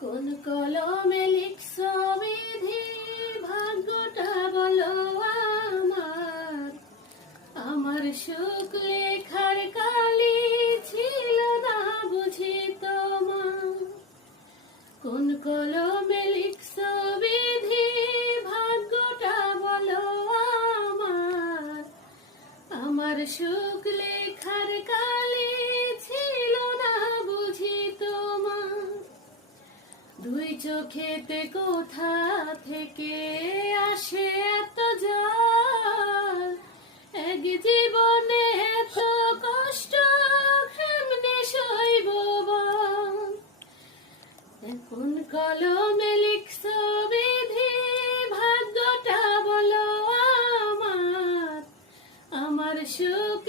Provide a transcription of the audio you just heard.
কোন কলমে লিখছো বিধি, ভাগ্যটা বলো আমার। আমার সুখ লেখার কালি ছিল না বুঝি তোমার। কোন কলমে লিখছো বিধি, ভাগ্যটা বলো আমার। আমার সুখ লেখার কালি ছিল না বুঝি তোমার। দুই চোখেতে কোথা থেকে আসে এত জল, এক জীবনে এত কষ্ট কেমনে সইব বল। কোন কলমে লিখছো বিধি, ভাগ্যটা বলো আমার। আমার সুখ